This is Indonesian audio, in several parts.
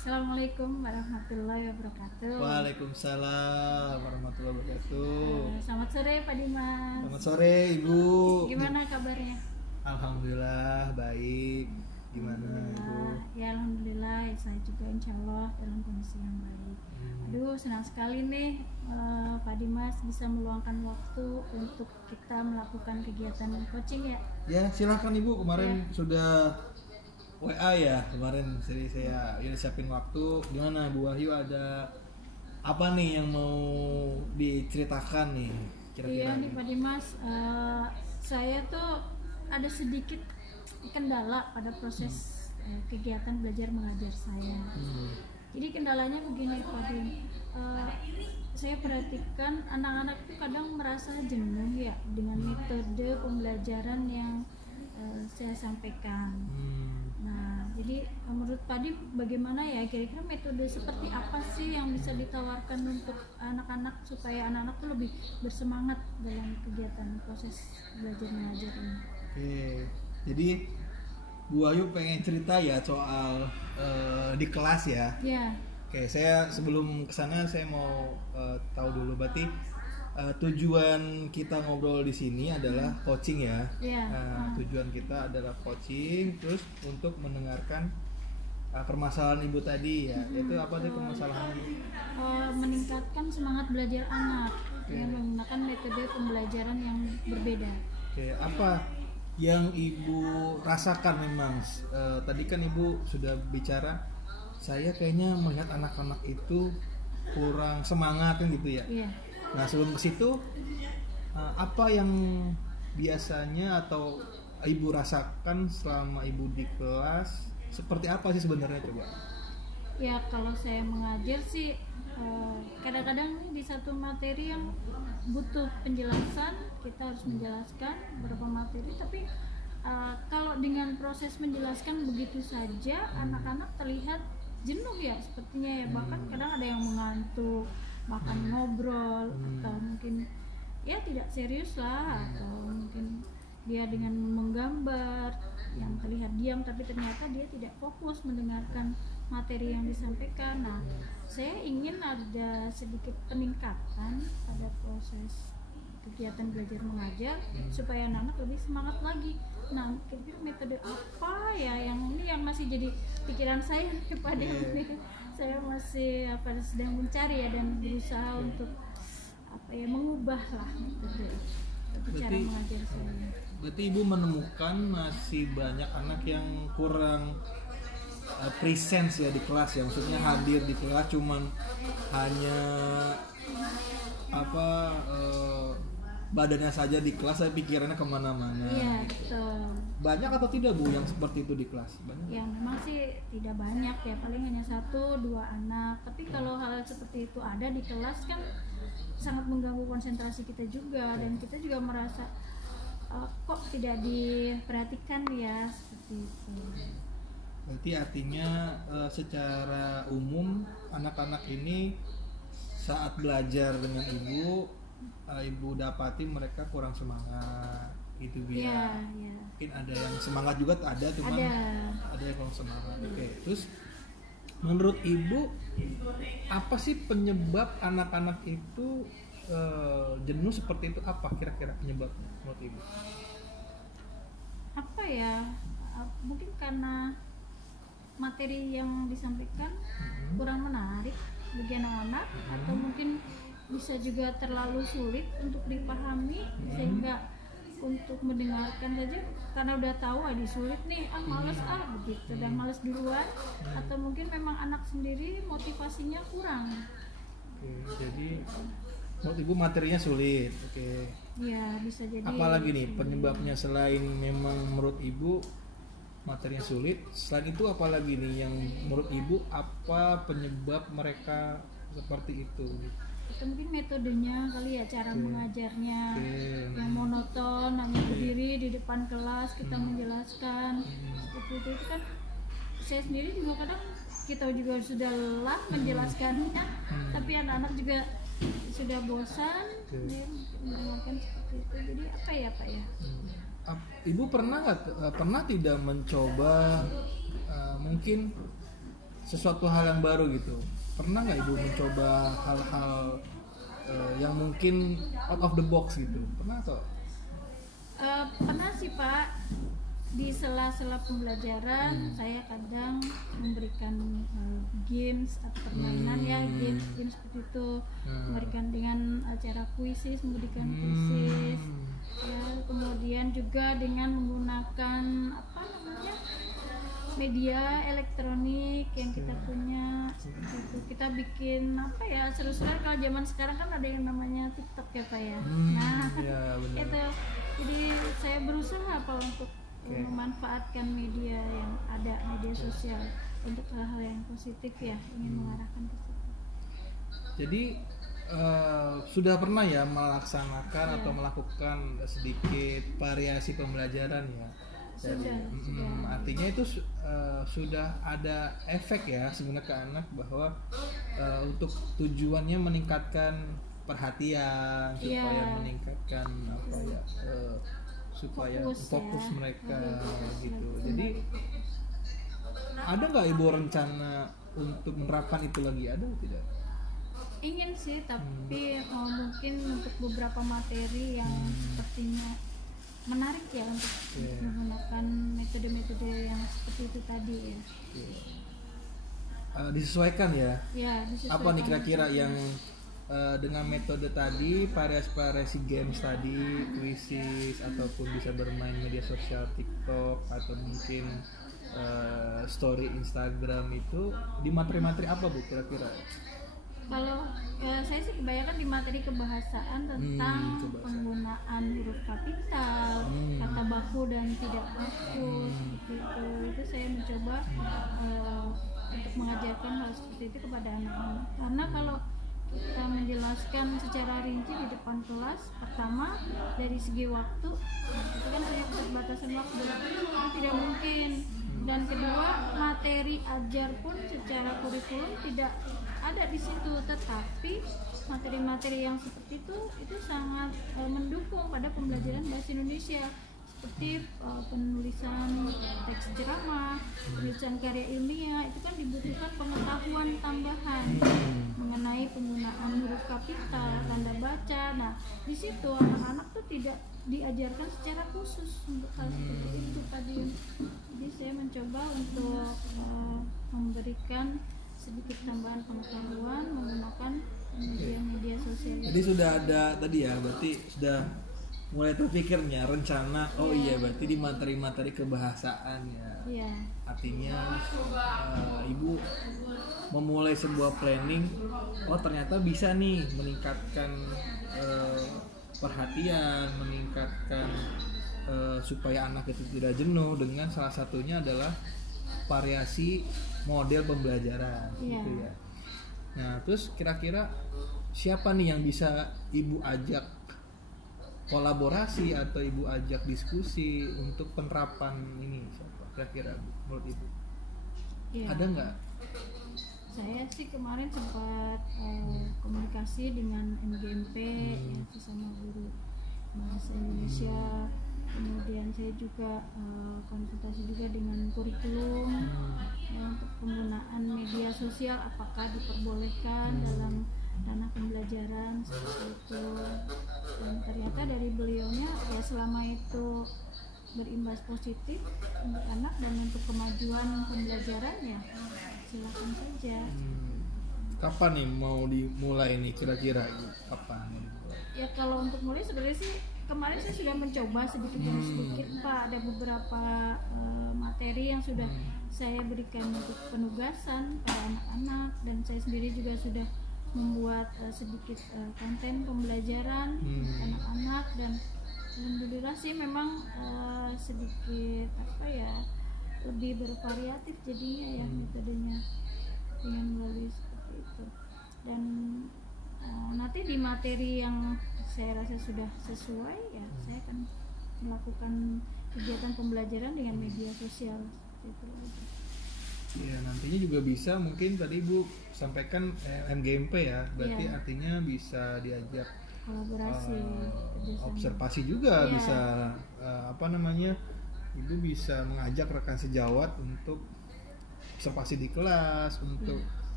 Assalamualaikum warahmatullahi wabarakatuh. Waalaikumsalam warahmatullahi wabarakatuh. Selamat sore Pak Dimas. Selamat sore Ibu. Gimana kabarnya? Alhamdulillah baik. Gimana Ibu? Ya alhamdulillah, saya juga insya Allah dalam kondisi yang baik. Aduh senang sekali nih Pak Dimas bisa meluangkan waktu untuk kita melakukan kegiatan coaching ya. Ya silahkan Ibu, kemarin sudah WA ya kemarin, jadi saya siapin waktu. Gimana Bu Wahyu, ada apa nih yang mau diceritakan nih kira-kira? Iya nih Pak Dimas, saya tuh ada sedikit kendala pada proses kegiatan belajar mengajar saya. Jadi kendalanya begini Pak Dim, saya perhatikan anak-anak itu kadang merasa jenuh ya dengan metode pembelajaran yang saya sampaikan. Nah, jadi menurut Pak Dim bagaimana ya kira-kira metode seperti apa sih yang bisa ditawarkan untuk anak-anak supaya anak-anak tuh lebih bersemangat dalam kegiatan proses belajar mengajar ini? Oke, jadi Bu Ayu pengen cerita ya soal di kelas ya. Ya. Oke, saya sebelum kesana saya mau tahu dulu, berarti tujuan kita ngobrol di sini adalah coaching ya. Nah, tujuan kita adalah coaching, terus untuk mendengarkan permasalahan Ibu tadi ya. Itu apa sih permasalahannya? Meningkatkan semangat belajar anak dengan menggunakan metode pembelajaran yang berbeda. Oke, apa yang Ibu rasakan memang? Tadi kan Ibu sudah bicara, saya kayaknya melihat anak-anak itu kurang semangat kan gitu ya. Iya. Nah sebelum ke situ, apa yang biasanya atau Ibu rasakan selama Ibu di kelas? Seperti apa sih sebenarnya coba? Ya kalau saya mengajar sih kadang-kadang di satu materi yang butuh penjelasan kita harus menjelaskan beberapa materi, tapi kalau dengan proses menjelaskan begitu saja anak-anak terlihat jenuh ya sepertinya ya, bahkan kadang ada yang mengantuk, makan ngobrol, atau mungkin ya tidak serius lah, atau mungkin dia dengan menggambar yang terlihat diam tapi ternyata dia tidak fokus mendengarkan materi yang disampaikan. Nah, saya ingin ada sedikit peningkatan pada proses kegiatan belajar mengajar supaya anak-anak lebih semangat lagi. Nah, kira-kira metode apa ya yang ini yang masih jadi pikiran saya pada ini. Saya masih sedang mencari ya dan berusaha untuk mengubah lah metode cara mengajar saya. Berarti Ibu menemukan masih banyak anak yang kurang presence ya di kelas ya, maksudnya hadir di kelas cuman hanya badannya saja di kelas, tapi pikirannya kemana-mana. Iya, gitu. betul. Banyak atau tidak Bu yang seperti itu di kelas? Banyak? Ya memang sih tidak banyak ya, paling hanya 1-2 anak. Tapi kalau hal seperti itu ada di kelas kan sangat mengganggu konsentrasi kita juga, dan kita juga merasa kok tidak diperhatikan ya, seperti itu. Berarti artinya secara umum anak-anak ini saat belajar dengan Ibu dapati mereka kurang semangat gitu Bu ya. Mungkin ada yang semangat juga, cuman ada yang kurang semangat. Oke, terus menurut Ibu apa sih penyebab anak-anak itu jenuh seperti itu? Apa kira-kira penyebabnya menurut Ibu? Apa ya? Mungkin karena materi yang disampaikan kurang menarik bagi anak-anak, atau mungkin bisa juga terlalu sulit untuk dipahami sehingga untuk mendengarkan saja karena udah tahu sulit nih, males begitu, dan males duluan, atau mungkin memang anak sendiri motivasinya kurang. Oke, jadi menurut Ibu materinya sulit. Oke. Ya bisa jadi. Apalagi nih penyebabnya selain memang menurut Ibu materinya sulit, selain itu apalagi nih yang menurut Ibu apa penyebab mereka seperti itu? Itu mungkin metodenya kali ya, cara mengajarnya yang monoton, hanya berdiri di depan kelas kita menjelaskan seperti itu kan. Saya sendiri juga kadang kita juga sudah lelah menjelaskannya, tapi anak-anak juga sudah bosan mendengarkan seperti itu. Jadi apa ya Pak ya? Ibu pernah tidak mencoba mungkin sesuatu hal yang baru gitu. Pernah nggak Ibu mencoba hal-hal yang mungkin out of the box gitu? Pernah atau? Pernah sih Pak, di sela-sela pembelajaran saya kadang memberikan games atau permainan ya, games seperti itu, memberikan dengan acara kuisis, memberikan kuisis ya, kemudian juga dengan menggunakan apa namanya media elektronik yang kita punya seperti itu. Kita bikin apa ya, seru sekali kalau zaman sekarang kan ada yang namanya TikTok ya Pak ya. Nah Ya, benar. itu jadi saya berusaha Pak untuk memanfaatkan media yang ada, media sosial untuk hal-hal yang positif ya, ingin mengarahkan ke situ. Jadi sudah pernah ya melaksanakan atau melakukan sedikit variasi pembelajaran ya? Sudah. Artinya itu sudah ada efek ya sebenarnya ke anak bahwa untuk tujuannya meningkatkan perhatian, supaya meningkatkan apa ya, supaya fokus mereka gitu. Jadi ada nggak Ibu rencana untuk menerapkan itu lagi, ada atau tidak? Ingin sih, tapi mungkin untuk beberapa materi yang sepertinya menarik ya untuk menggunakan metode-metode yang seperti itu tadi ya. Disesuaikan ya? Ya, disesuaikan. Apa nih kira-kira yang dengan metode tadi, variasi games tadi, kuisis, ataupun bisa bermain media sosial TikTok atau mungkin story Instagram, itu di materi-materi apa Bu kira-kira? Kalau saya sih kebanyakan di materi kebahasaan tentang penggunaan huruf kapital, kata baku dan tidak baku, seperti itu saya mencoba untuk mengajarkan hal seperti itu kepada anak-anak. Karena kalau kita menjelaskan secara rinci di depan kelas, pertama dari segi waktu itu kan punya keterbatasan waktu, itu tidak mungkin. Dan kedua, materi ajar pun secara kurikulum tidak ada di situ, tetapi materi-materi yang seperti itu sangat mendukung pada pembelajaran bahasa Indonesia, seperti penulisan teks ceramah, penulisan karya ilmiah. Itu kan dibutuhkan pengetahuan tambahan mengenai penggunaan huruf kapital, tanda baca. Nah, di situ anak-anak tuh tidak diajarkan secara khusus untuk hal seperti itu tadi. Jadi saya mencoba untuk memberikan sedikit tambahan pengetahuan menggunakan media sosial. Jadi sudah ada tadi ya, berarti sudah mulai terpikirnya rencana. Iya berarti di materi-materi kebahasaan ya. Iya. Artinya Ibu memulai sebuah planning. Ternyata bisa nih meningkatkan perhatian, meningkatkan supaya anak itu tidak jenuh, dengan salah satunya adalah variasi model pembelajaran gitu ya. Nah, terus kira-kira siapa nih yang bisa Ibu ajak kolaborasi atau Ibu ajak diskusi untuk penerapan ini? Siapa kira-kira menurut Ibu? Ada nggak? Saya sih kemarin sempat komunikasi dengan MGMP ya, sesama guru bahasa Indonesia. Kemudian saya juga konsultasi juga dengan kurikulum ya, untuk penggunaan media sosial apakah diperbolehkan dalam ranah pembelajaran seperti itu. Dan ternyata dari beliaunya ya selama itu berimbas positif untuk anak dan untuk kemajuan pembelajaran ya silakan saja. Kapan nih mau dimulai nih kira-kira? Kapan? Ya kalau untuk mulai sebenarnya sih kemarin saya sudah mencoba sedikit demi sedikit Pak. Ada beberapa materi yang sudah saya berikan untuk penugasan pada anak-anak, dan saya sendiri juga sudah membuat sedikit konten pembelajaran untuk anak-anak. Dan alhamdulillah sih memang sedikit apa ya, lebih bervariatif jadinya ya metodenya dengan melalui seperti itu. Dan nanti di materi yang saya rasa sudah sesuai ya saya akan melakukan kegiatan pembelajaran dengan media sosial gitu. Ya, nantinya juga bisa mungkin tadi Ibu sampaikan MGMP ya, berarti artinya bisa diajak kolaborasi, observasi juga bisa Ibu bisa mengajak rekan sejawat untuk observasi di kelas, untuk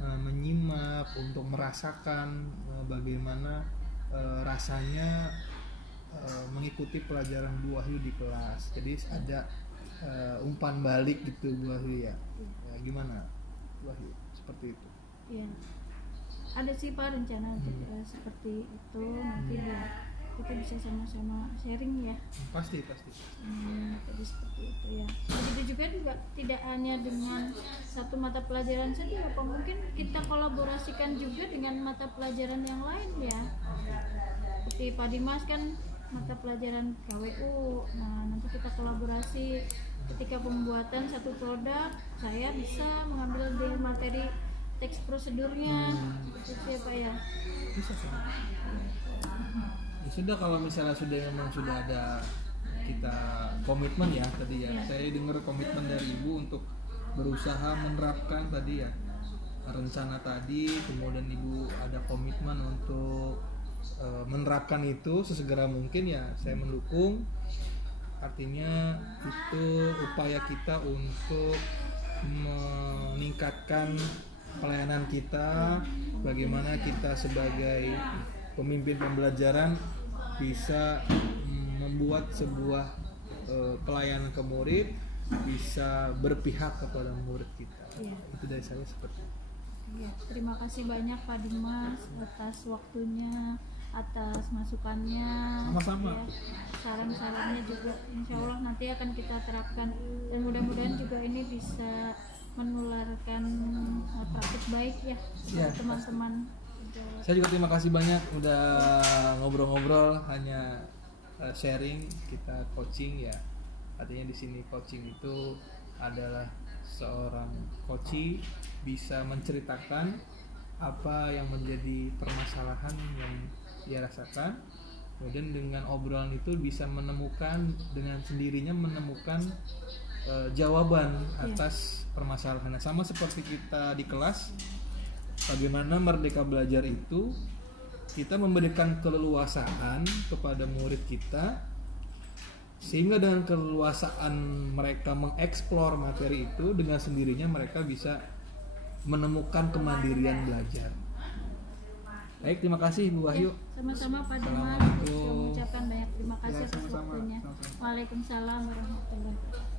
menyimak, untuk merasakan bagaimana rasanya mengikuti pelajaran Bu Wahyu di kelas. Jadi ada umpan balik gitu Bu Wahyu ya. Ya gimana Bu Wahyu seperti itu? Iya, ada sih Pak rencana untuk seperti itu, nanti biar kita bisa sama-sama sharing ya. Pasti. Jadi seperti itu ya. Begitu juga tidak hanya dengan satu mata pelajaran saja, apa mungkin kita kolaborasikan juga dengan mata pelajaran yang lain ya. Seperti Pak Dimas kan mata pelajaran KWU. Nah, nanti kita kolaborasi ketika pembuatan satu produk, saya bisa mengambil dari materi teks prosedurnya. Itu sih Pak ya. Bisa kan? Ya sudah, kalau misalnya memang sudah ada kita komitmen ya tadi ya. Saya dengar komitmen dari Ibu untuk berusaha menerapkan tadi ya rencana tadi, kemudian Ibu ada komitmen untuk menerapkan itu sesegera mungkin ya, saya mendukung. Artinya itu upaya kita untuk meningkatkan pelayanan kita, bagaimana kita sebagai pemimpin pembelajaran bisa membuat sebuah pelayanan ke murid, bisa berpihak kepada murid kita. Itu dari saya seperti itu. Ya, terima kasih banyak Pak Dimas atas waktunya, atas masukannya, sama-sama. ya, saran-sarannya juga insya Allah nanti akan kita terapkan, dan mudah-mudahan juga ini bisa menularkan praktik baik ya teman-teman. Saya juga terima kasih banyak udah ngobrol-ngobrol, hanya sharing, kita coaching ya. Artinya di sini coaching itu adalah seorang coach bisa menceritakan apa yang menjadi permasalahan yang dia rasakan, kemudian dengan obrolan itu bisa menemukan dengan sendirinya jawaban atas permasalahan. Sama seperti kita di kelas, bagaimana Merdeka Belajar itu kita memberikan keleluasaan kepada murid kita, sehingga dengan keleluasaan mereka mengeksplor materi itu, dengan sendirinya mereka bisa menemukan kemandirian belajar. Baik, terima kasih Bu Wahyu. Sama-sama Pak Dimas, saya mengucapkan banyak terima kasih atas waktunya. Waalaikumsalam warahmatullahi wabarakatuh.